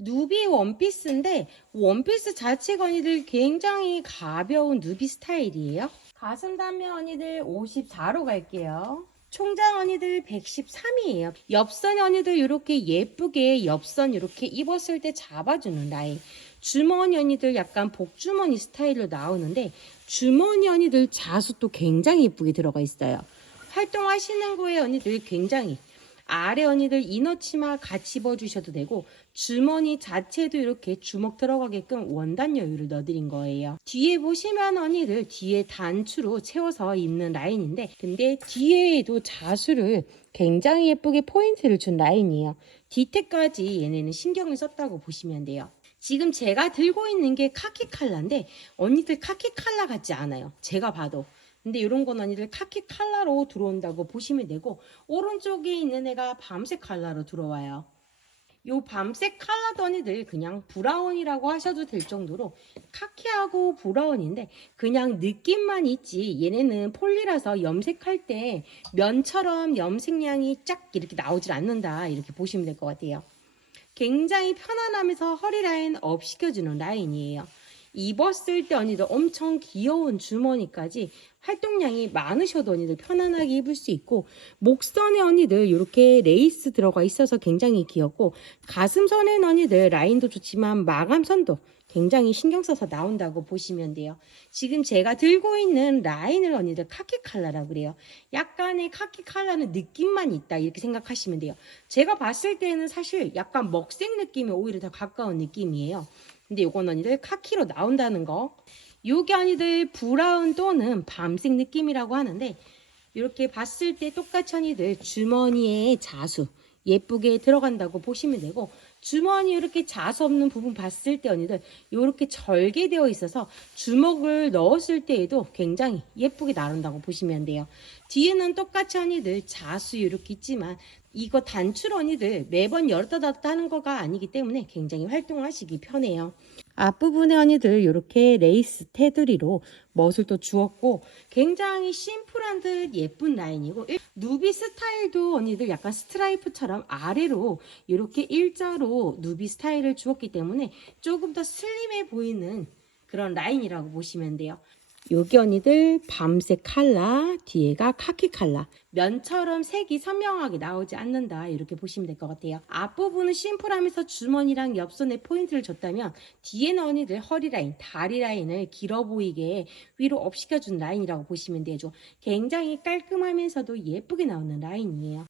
누비 원피스인데 원피스 자체가 언니들 굉장히 가벼운 누비 스타일이에요. 가슴 단면 언니들 54로 갈게요. 총장 언니들 113이에요. 옆선 언니들 이렇게 예쁘게 옆선 이렇게 입었을 때 잡아주는 라인. 주머니 언니들 약간 복주머니 스타일로 나오는데 주머니 언니들 자수도 굉장히 예쁘게 들어가 있어요. 활동하시는 거에 언니들 굉장히 아래 언니들 이너 치마 같이 입어주셔도 되고 주머니 자체도 이렇게 주먹 들어가게끔 원단 여유를 넣어드린 거예요. 뒤에 보시면 언니들 뒤에 단추로 채워서 입는 라인인데 근데 뒤에도 자수를 굉장히 예쁘게 포인트를 준 라인이에요. 뒤태까지 얘네는 신경을 썼다고 보시면 돼요. 지금 제가 들고 있는 게 카키 칼라인데 언니들 카키 칼라 같지 않아요. 제가 봐도. 근데 이런 건 언니들 카키 칼라로 들어온다고 보시면 되고 오른쪽에 있는 애가 밤색 칼라로 들어와요. 요 밤색 칼라도 언니들 그냥 브라운이라고 하셔도 될 정도로 카키하고 브라운인데 그냥 느낌만 있지 얘네는 폴리라서 염색할 때 면처럼 염색량이 쫙 이렇게 나오질 않는다 이렇게 보시면 될 것 같아요. 굉장히 편안하면서 허리 라인 업 시켜주는 라인이에요. 입었을 때 언니들 엄청 귀여운 주머니까지 활동량이 많으셔도 언니들 편안하게 입을 수 있고 목선에 언니들 이렇게 레이스 들어가 있어서 굉장히 귀엽고 가슴선에는 언니들 라인도 좋지만 마감선도 굉장히 신경 써서 나온다고 보시면 돼요. 지금 제가 들고 있는 라인을 언니들 카키 칼라라고 그래요. 약간의 카키 칼라는 느낌만 있다 이렇게 생각하시면 돼요. 제가 봤을 때는 사실 약간 먹색 느낌이 오히려 더 가까운 느낌이에요. 근데 요건 언니들 카키로 나온다는 거. 요게 언니들 브라운 또는 밤색 느낌이라고 하는데 이렇게 봤을 때 똑같이 언니들 주머니에 자수 예쁘게 들어간다고 보시면 되고 주머니 이렇게 자수 없는 부분 봤을 때 언니들 이렇게 절개되어 있어서 주먹을 넣었을 때에도 굉장히 예쁘게 나른다고 보시면 돼요. 뒤에는 똑같이 언니들 자수 이렇게 있지만 이거 단추로 언니들 매번 열었다 닫았다 하는 거가 아니기 때문에 굉장히 활동하시기 편해요. 앞부분에 언니들 이렇게 레이스 테두리로 멋을 또 주었고 굉장히 심플한 듯 예쁜 라인이고 일- 누비 스타일도 언니들 약간 스트라이프처럼 아래로 이렇게 일자로 누비 스타일을 주었기 때문에 조금 더 슬림해 보이는 그런 라인이라고 보시면 돼요. 언니들 밤색 칼라, 뒤에가 카키 칼라. 면처럼 색이 선명하게 나오지 않는다. 이렇게 보시면 될 것 같아요. 앞부분은 심플하면서 주머니랑 옆선에 포인트를 줬다면 뒤에는 언니들 허리 라인, 다리 라인을 길어 보이게 위로 업 시켜준 라인이라고 보시면 되죠. 굉장히 깔끔하면서도 예쁘게 나오는 라인이에요.